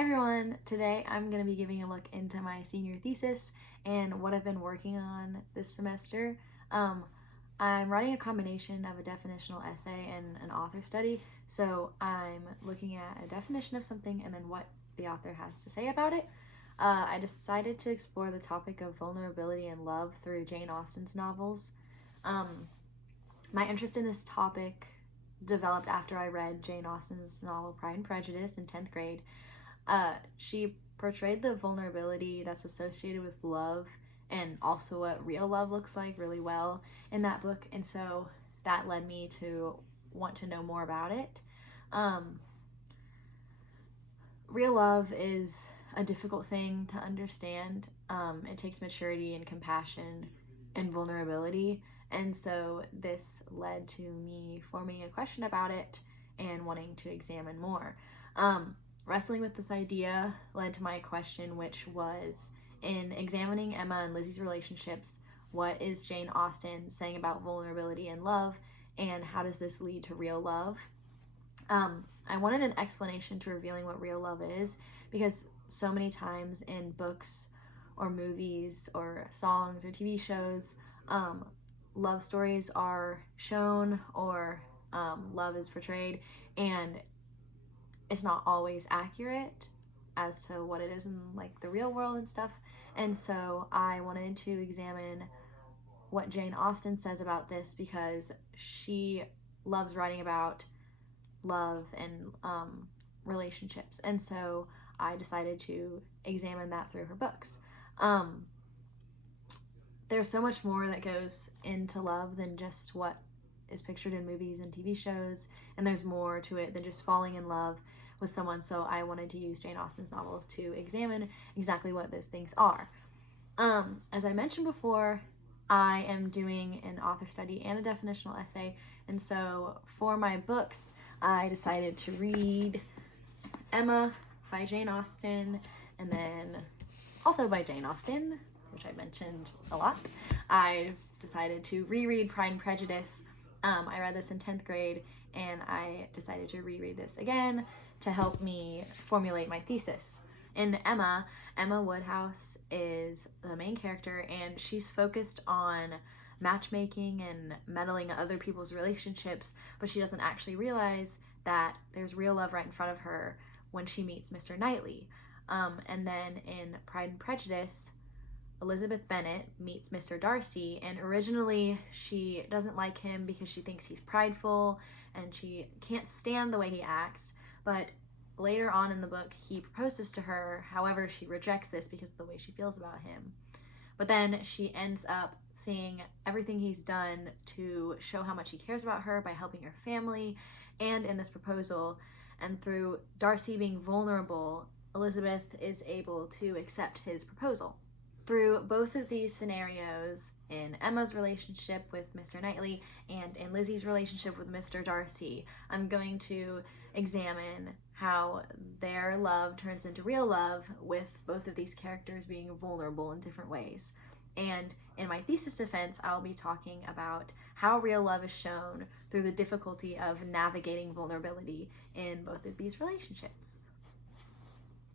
Hi everyone! Today I'm going to be giving a look into my senior thesis and what I've been working on this semester. I'm writing a combination of a definitional essay and an author study, so I'm looking at a definition of something and then what the author has to say about it. I decided to explore the topic of vulnerability and love through Jane Austen's novels. My interest in this topic developed after I read Jane Austen's novel Pride and Prejudice in 10th grade. She portrayed the vulnerability that's associated with love and also what real love looks like really well in that book, and so that led me to want to know more about it. Real love is a difficult thing to understand. It takes maturity and compassion and vulnerability, and so this led to me forming a question about it and wanting to examine more. Wrestling with this idea led to my question, which was, in examining Emma and Lizzie's relationships, what is Jane Austen saying about vulnerability and love, and how does this lead to real love? I wanted an explanation to revealing what real love is, because so many times in books or movies or songs or TV shows, love stories are shown or love is portrayed, and it's not always accurate as to what it is in like the real world and stuff. And so I wanted to examine what Jane Austen says about this, because she loves writing about love and relationships, and so I decided to examine that through her books. There's so much more that goes into love than just what is pictured in movies and TV shows, and there's more to it than just falling in love with someone, so I wanted to use Jane Austen's novels to examine exactly what those things are. As I mentioned before, I am doing an author study and a definitional essay, and so for my books, I decided to read Emma by Jane Austen, and then also by Jane Austen, which I mentioned a lot. I decided to reread Pride and Prejudice. I read this in 10th grade, and I decided to reread this again to help me formulate my thesis. In Emma Woodhouse is the main character, and she's focused on matchmaking and meddling in other people's relationships, but she doesn't actually realize that there's real love right in front of her when she meets Mr. Knightley. And then in Pride and Prejudice, Elizabeth Bennet meets Mr. Darcy, and originally she doesn't like him because she thinks he's prideful and she can't stand the way he acts, but later on in the book he proposes to her. However, she rejects this because of the way she feels about him. But then she ends up seeing everything he's done to show how much he cares about her by helping her family and in this proposal, and through Darcy being vulnerable, Elizabeth is able to accept his proposal. Through both of these scenarios, in Emma's relationship with Mr. Knightley and in Lizzie's relationship with Mr. Darcy, I'm going to examine how their love turns into real love with both of these characters being vulnerable in different ways. And in my thesis defense, I'll be talking about how real love is shown through the difficulty of navigating vulnerability in both of these relationships.